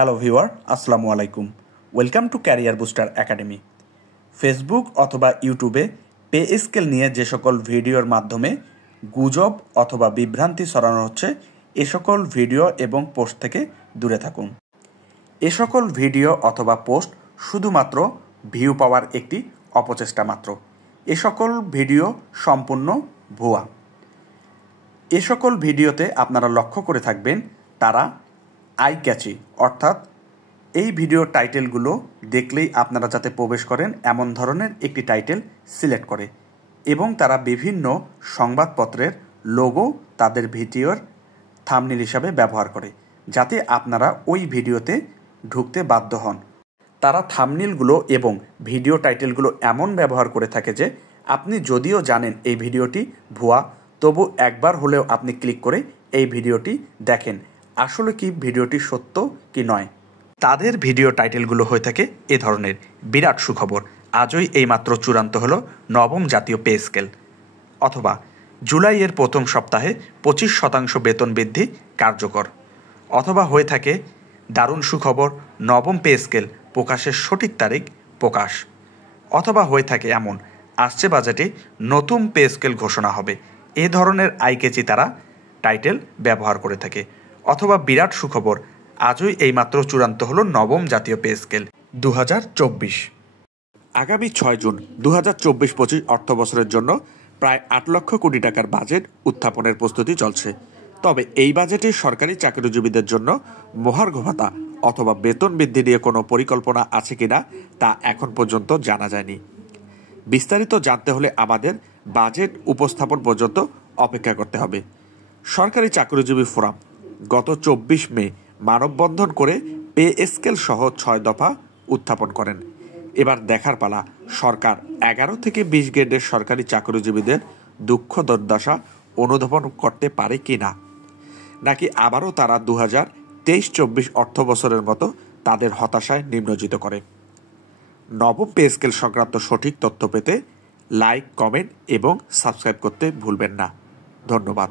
Hello viewer, আসসালামু আলাইকুম। Welcome to career booster academy. Facebook অথবা ইউটিউবে পে স্কেল নিয়ে যে সকল ভিডিওর মাধ্যমে গুজব অথবা বিভ্রান্তি ছড়ানো হচ্ছে, এ সকল ভিডিও এবং পোস্ট থেকে দূরে থাকুন। এ সকল ভিডিও অথবা পোস্ট শুধুমাত্র ভিউ পাওয়ার একটি অপচেষ্টা মাত্র। এ সকল ভিডিও সম্পূর্ণ ভুয়া। এ সকল ভিডিওতে আপনারা লক্ষ্য করে থাকবেন তারা আই ক্যাচি, অর্থাৎ এই ভিডিও টাইটেলগুলো দেখলেই আপনারা যাতে প্রবেশ করেন এমন ধরনের একটি টাইটেল সিলেক্ট করে, এবং তারা বিভিন্ন সংবাদপত্রের লোগো তাদের ভিডিওর থাম্বনেল হিসাবে ব্যবহার করে, যাতে আপনারা ওই ভিডিওতে ঢুকতে বাধ্য হন। তারা থাম্বনেলগুলো এবং ভিডিও টাইটেলগুলো এমন ব্যবহার করে থাকে যে আপনি যদিও জানেন এই ভিডিওটি ভুয়া, তবু একবার হলেও আপনি ক্লিক করে এই ভিডিওটি দেখেন আসলে কি ভিডিওটি সত্য কি নয়। তাদের ভিডিও টাইটেলগুলো হয়ে থাকে এ ধরনের: বিরাট সুখবর, আজই এইমাত্র চূড়ান্ত হলো নবম জাতীয় পে স্কেল, অথবা জুলাইয়ের প্রথম সপ্তাহে 25% বেতন বৃদ্ধি কার্যকর, অথবা হয়ে থাকে দারুণ সুখবর, নবম পে স্কেল প্রকাশের সঠিক তারিখ প্রকাশ, অথবা হয়ে থাকে এমন আসছে বাজেটে নতুন পে স্কেল ঘোষণা হবে। এ ধরনের আইকেচি তারা টাইটেল ব্যবহার করে থাকে, অথবা বিরাট সুখবর, আজই এইমাত্র চূড়ান্ত হলো নবম জাতীয় পে স্কেল 2024। আগামী 6 জুন 2024-25 অর্থ বছরের জন্য প্রায় 8 লক্ষ কোটি টাকার বাজেট উত্থাপনের প্রস্তুতি চলছে। তবে এই বাজেটে সরকারি চাকরিজীবীদের জন্য মহার্ঘ ভাতা অথবা বেতন বৃদ্ধি নিয়ে কোনো পরিকল্পনা আছে কিনা তা এখন পর্যন্ত জানা যায়নি। বিস্তারিত জানতে হলে আমাদের বাজেট উপস্থাপন পর্যন্ত অপেক্ষা করতে হবে। সরকারি চাকরিজীবী ফোরাম গত 24 মে মানববন্ধন করে পে স্কেল সহ 6 দফা উত্থাপন করেন। এবার দেখার পালা সরকার 11 থেকে 20 গ্রেডের সরকারি চাকরিজীবীদের দুঃখ দুর্দশা অনুধাবন করতে পারে কি না, নাকি আবারও তারা 2023-24 অর্থ বছরের মতো তাদের হতাশায় নিমজ্জিত করে। নবম পে স্কেল সংক্রান্ত সঠিক তথ্য পেতে লাইক, কমেন্ট এবং সাবস্ক্রাইব করতে ভুলবেন না। ধন্যবাদ।